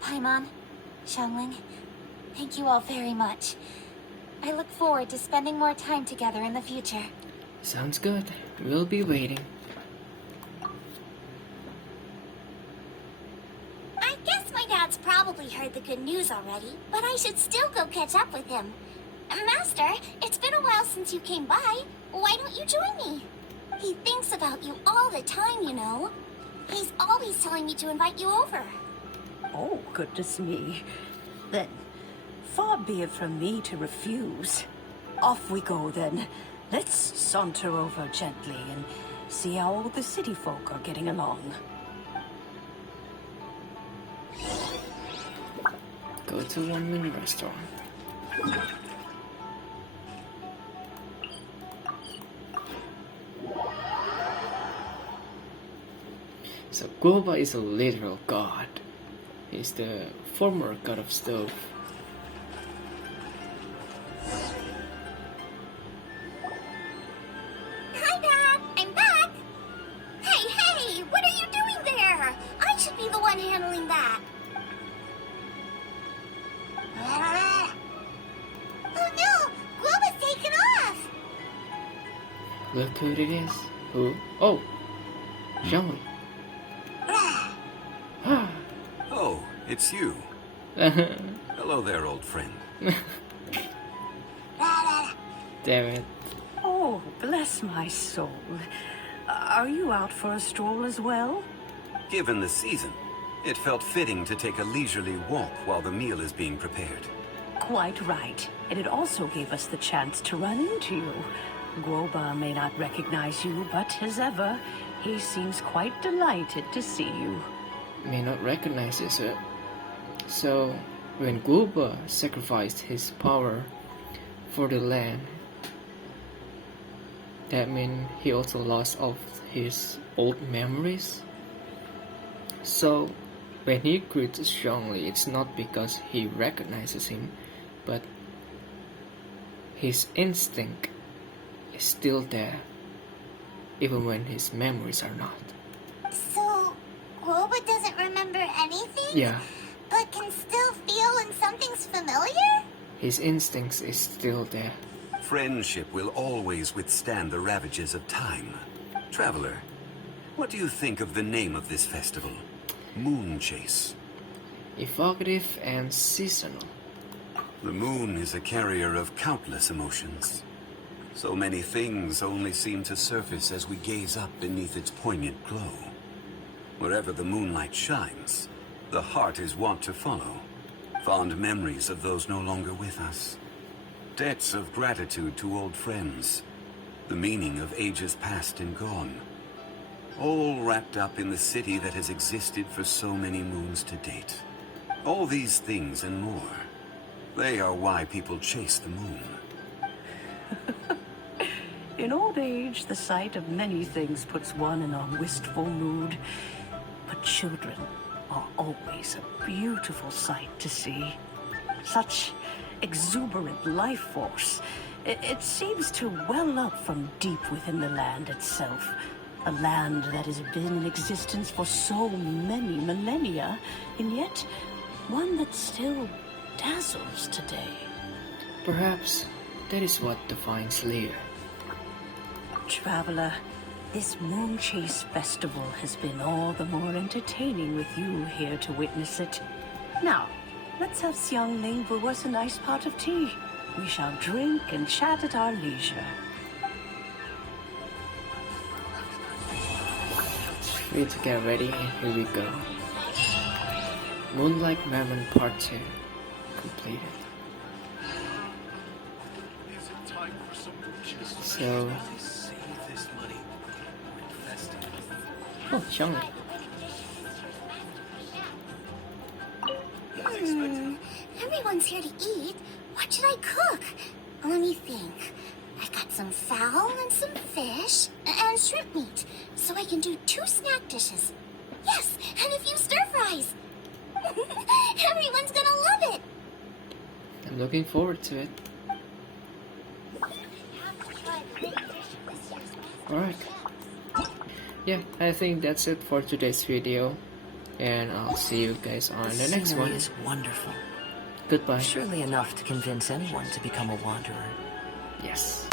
Paimon, Xiangling, thank you all very much. I look forward to spending more time together in the future. Sounds good. We'll be waiting. I guess my dad's probably heard the good news already, but I should still go catch up with him. Master, it's been a while since you came by. Why don't you join me? He thinks about you all the time, you know. He's always telling me to invite you over. Oh, goodness me. Then, far be it from me to refuse. Off we go then. Let's saunter over gently and see how all the city folk are getting along. Go to one mini restaurant. So Guoba is a literal god. He's the former god of stove. Hi, Dad. I'm back. Hey, what are you doing there? I should be the one handling that. Oh no, Guoba's taken off. Look who it is. Who? Oh, Xiangli. Oh, it's you. Hello there, old friend. Damn it. Oh, bless my soul. Are you out for a stroll as well? Given the season, it felt fitting to take a leisurely walk while the meal is being prepared. Quite right. And it also gave us the chance to run into you. Guoba may not recognize you, but as ever, he seems quite delighted to see you. May not recognize it, sir. So, when Guoba sacrificed his power for the land, that means he also lost all his old memories. So, when he greets Xiangli, it's not because he recognizes him, but his instinct is still there, even when his memories are not. So, Guoba doesn't remember anything? Yeah, But can still feel when something's familiar? his instincts is still there. Friendship will always withstand the ravages of time. Traveler, what do you think of the name of this festival? Moon Chase. Evocative and seasonal. The moon is a carrier of countless emotions. So many things only seem to surface as we gaze up beneath its poignant glow. Wherever the moonlight shines, the heart is wont to follow. Fond memories of those no longer with us. Debts of gratitude to old friends. The meaning of ages past and gone. All wrapped up in the city that has existed for so many moons to date. All these things and more. They are why people chase the moon. In old age, the sight of many things puts one in a wistful mood. But children are always a beautiful sight to see. Such exuberant life force. It seems to well up from deep within the land itself. A land that has been in existence for so many millennia, and yet one that still dazzles today. Perhaps that is what defines Liyue. Traveler, this Moon Chase Festival has been all the more entertaining with you here to witness it. Now, let's have Xiangling brew us a nice pot of tea. We shall drink and chat at our leisure. We need to get ready, and here we go. Moonlight Merriment Part 2 completed. So, oh, Xiangli. Everyone's here to eat. What should I cook? Let me think. I got some fowl and some fish and shrimp meat, so I can do 2 snack dishes. Yes, and a few stir fries. Everyone's gonna love it. I'm looking forward to it. Alright. Yeah, I think that's it for today's video. And I'll see you guys on the next scenery one. is wonderful. Goodbye. Surely enough to convince anyone to become a wanderer. Yes.